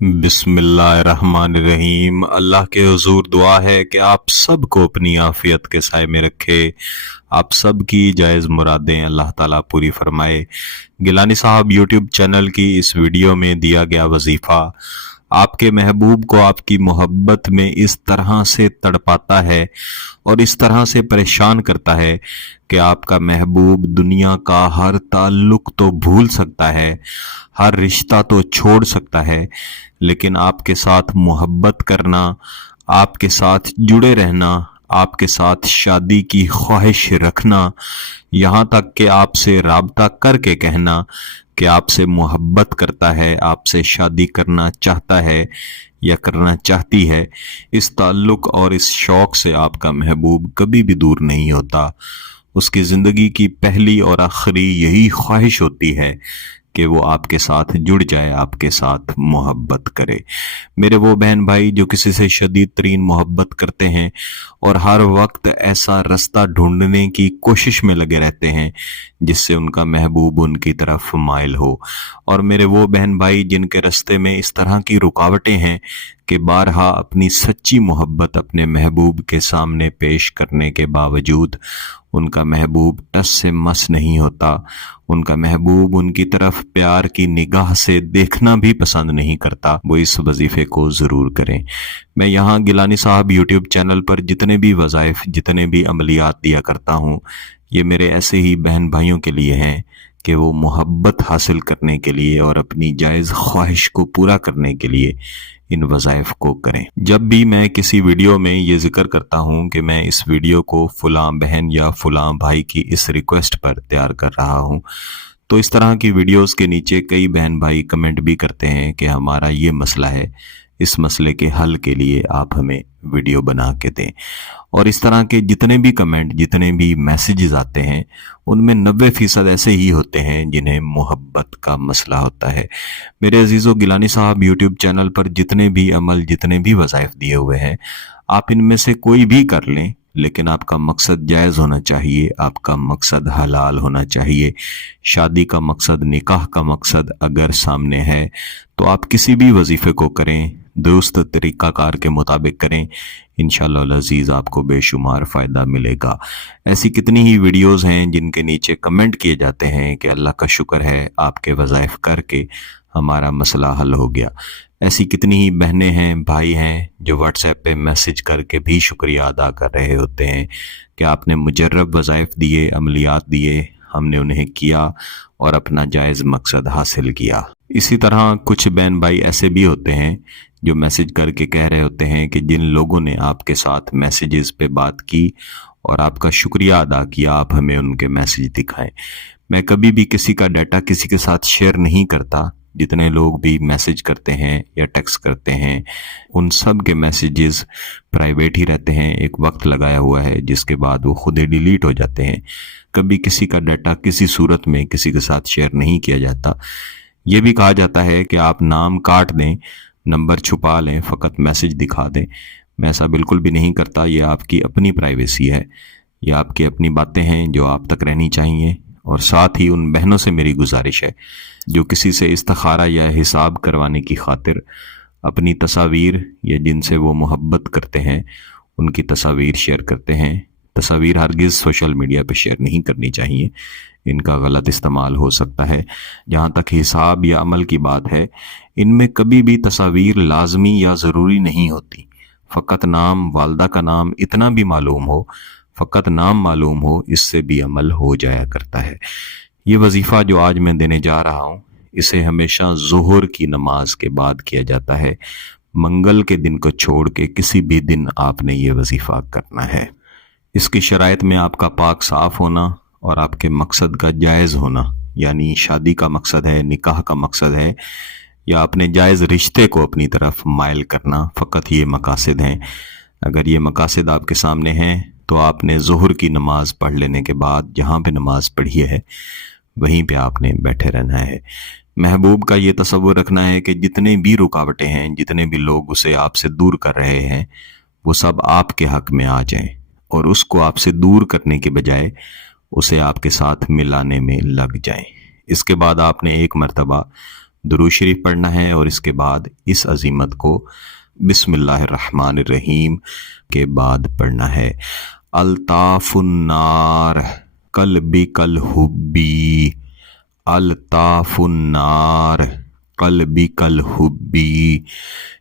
बिस्मिल्लाहिर्रहमानिर्रहीम। अल्लाह के हुजूर दुआ है कि आप सबको अपनी आफियत के साए में रखे। आप सब की जायज़ मुरादें अल्लाह ताला पूरी फरमाए। गिलानी साहब यूट्यूब चैनल की इस वीडियो में दिया गया वजीफ़ा आपके महबूब को आपकी मोहब्बत में इस तरह से तड़पाता है और इस तरह से परेशान करता है कि आपका महबूब दुनिया का हर ताल्लुक तो भूल सकता है, हर रिश्ता तो छोड़ सकता है, लेकिन आपके साथ मोहब्बत करना, आपके साथ जुड़े रहना, आपके साथ शादी की ख्वाहिश रखना, यहाँ तक कि आपसे राब्ता करके कहना कि आपसे मोहब्बत करता है, आपसे शादी करना चाहता है या करना चाहती है, इस ताल्लुक और इस शौक़ से आपका महबूब कभी भी दूर नहीं होता। उसकी ज़िंदगी की पहली और आखिरी यही ख्वाहिश होती है कि वो आपके साथ जुड़ जाए, आपके साथ मोहब्बत करे। मेरे वो बहन भाई जो किसी से शदीद तरीन मोहब्बत करते हैं और हर वक्त ऐसा रास्ता ढूंढने की कोशिश में लगे रहते हैं जिससे उनका महबूब उनकी तरफ माइल हो, और मेरे वो बहन भाई जिनके रास्ते में इस तरह की रुकावटें हैं कि बारहा अपनी सच्ची मोहब्बत अपने महबूब के सामने पेश करने के बावजूद उनका महबूब टस से मस नहीं होता, उनका महबूब उनकी तरफ प्यार की निगाह से देखना भी पसंद नहीं करता, वो इस वजीफे को ज़रूर करें। मैं यहाँ गिलानी साहब यूट्यूब चैनल पर जितने भी वज़ाइफ, जितने भी अमलियात दिया करता हूँ, ये मेरे ऐसे ही बहन भाइयों के लिए हैं कि वो मोहब्बत हासिल करने के लिए और अपनी जायज़ ख्वाहिश को पूरा करने के लिए इन वज़ाइफ को करें। जब भी मैं किसी वीडियो में ये जिक्र करता हूँ कि मैं इस वीडियो को फ़लाँ बहन या फ़लाँ भाई की इस रिक्वेस्ट पर तैयार कर रहा हूँ, तो इस तरह की वीडियोस के नीचे कई बहन भाई कमेंट भी करते हैं कि हमारा ये मसला है, इस मसले के हल के लिए आप हमें वीडियो बना के दें। और इस तरह के जितने भी कमेंट, जितने भी मैसेजेस आते हैं, उनमें 90% ऐसे ही होते हैं जिन्हें मोहब्बत का मसला होता है। मेरे अजीज़ों, गिलानी साहब यूट्यूब चैनल पर जितने भी अमल, जितने भी वज़ाइफ दिए हुए हैं, आप इनमें से कोई भी कर लें, लेकिन आपका मकसद जायज़ होना चाहिए, आपका मकसद हलाल होना चाहिए। शादी का मकसद, निकाह का मकसद अगर सामने है तो आप किसी भी वजीफ़े को करें, दुरुस्त तरीक़ाकार के मुताबिक करें, इंशाअल्लाह अज़ीज़ आपको बेशुमार फ़ायदा मिलेगा। ऐसी कितनी ही वीडियोज़ हैं जिनके नीचे कमेंट किए जाते हैं कि अल्लाह का शुक्र है आपके वज़ाइफ करके हमारा मसला हल हो गया। ऐसी कितनी ही बहनें हैं, भाई हैं जो व्हाट्सएप पे मैसेज करके भी शुक्रिया अदा कर रहे होते हैं कि आपने मुजर्रब वज़ाइफ दिए, अमलियात दिए, हमने उन्हें किया और अपना जायज़ मकसद हासिल किया। इसी तरह कुछ बहन भाई ऐसे भी होते हैं जो मैसेज करके कह रहे होते हैं कि जिन लोगों ने आपके साथ मैसेजेस पे बात की और आपका शुक्रिया अदा किया, आप हमें उनके मैसेज दिखाएं। मैं कभी भी किसी का डाटा किसी के साथ शेयर नहीं करता। जितने लोग भी मैसेज करते हैं या टेक्स्ट करते हैं, उन सब के मैसेजेस प्राइवेट ही रहते हैं। एक वक्त लगाया हुआ है जिसके बाद वो खुद ही डिलीट हो जाते हैं। कभी किसी का डाटा किसी सूरत में किसी के साथ शेयर नहीं किया जाता। ये भी कहा जाता है कि आप नाम काट दें, नंबर छुपा लें, फ़कत मैसेज दिखा दें। मैं ऐसा बिल्कुल भी नहीं करता। ये आपकी अपनी प्राइवेसी है, ये आपकी अपनी बातें हैं जो आप तक रहनी चाहिए। और साथ ही उन बहनों से मेरी गुजारिश है जो किसी से इस्तिखारा या हिसाब करवाने की खातिर अपनी तस्वीर या जिनसे वो मोहब्बत करते हैं उनकी तस्वीर शेयर करते हैं। तस्वीर हरगिज़ सोशल मीडिया पर शेयर नहीं करनी चाहिए, इनका गलत इस्तेमाल हो सकता है। जहाँ तक हिसाब या अमल की बात है, इनमें कभी भी तस्वीर लाजमी या ज़रूरी नहीं होती। फ़कत नाम, वालदा का नाम इतना भी मालूम हो, फ़कत नाम मालूम हो, इससे भी अमल हो जाया करता है। ये वजीफ़ा जो आज मैं देने जा रहा हूँ, इसे हमेशा ज़ुहर की नमाज के बाद किया जाता है। मंगल के दिन को छोड़ के किसी भी दिन आपने ये वजीफ़ा करना है। इसकी शराइत में आपका पाक साफ़ होना और आपके मकसद का जायज़ होना, यानी शादी का मकसद है, निकाह का मकसद है, या अपने जायज़ रिश्ते को अपनी तरफ माइल करना, फ़कत ये मकासद हैं। अगर ये मकासद आपके सामने हैं तो आपने ज़ुहर की नमाज़ पढ़ लेने के बाद जहाँ पे नमाज़ पढ़ी है वहीं पे आपने बैठे रहना है। महबूब का ये तसव्वुर रखना है कि जितने भी रुकावटें हैं, जितने भी लोग उसे आपसे दूर कर रहे हैं, वो सब आपके हक़ में आ जाएं और उसको आपसे दूर करने के बजाय उसे आपके साथ मिलाने में लग जाएं। इसके बाद आपने एक मरतबा درود شریف پڑھنا ہے اور اس کے بعد اس عظیمت کو بسم اللہ الرحمن الرحیم کے بعد پڑھنا ہے۔ الطاف النار قلبی کالحبی، الطاف النار قلبی کالحبی۔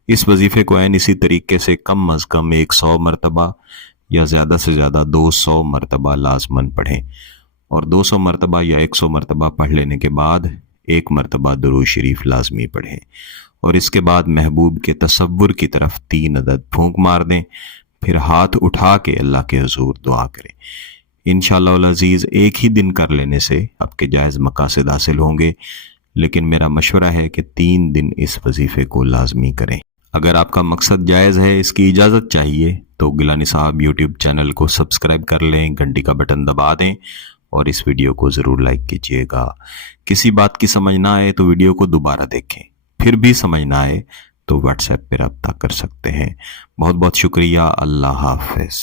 اس وظیفے کو عین اسی طریقے سے کم از کم 100 مرتبہ یا زیادہ سے زیادہ 200 مرتبہ لازماً پڑھیں، اور 200 مرتبہ یا 100 مرتبہ پڑھ لینے کے بعد 1 مرتبہ درود شریف لازمی پڑھیں، اور اس کے بعد محبوب کے تصور کی طرف 3 عدد پھونک مار دیں، پھر ہاتھ اٹھا کے اللہ کے حضور دعا کریں۔ انشاءاللہ العزیز ایک ہی دن کر لینے سے آپ کے جائز مقاصد حاصل ہوں گے، لیکن میرا مشورہ ہے کہ 3 دن اس وظیفے کو لازمی کریں۔ اگر آپ کا مقصد جائز ہے، اس کی اجازت چاہیے، تو گیلانی صاحب یوٹیوب چینل کو سبسکرائب کر لیں، گھنٹی کا بٹن دبا دیں اور اس ویڈیو کو ضرور لائک کیجیے گا۔ کسی بات کی سمجھ نہ آئے تو ویڈیو کو دوبارہ دیکھیں، پھر بھی سمجھ نہ آئے تو واٹس ایپ پہ رابطہ کر سکتے ہیں۔ بہت بہت شکریہ، اللہ حافظ۔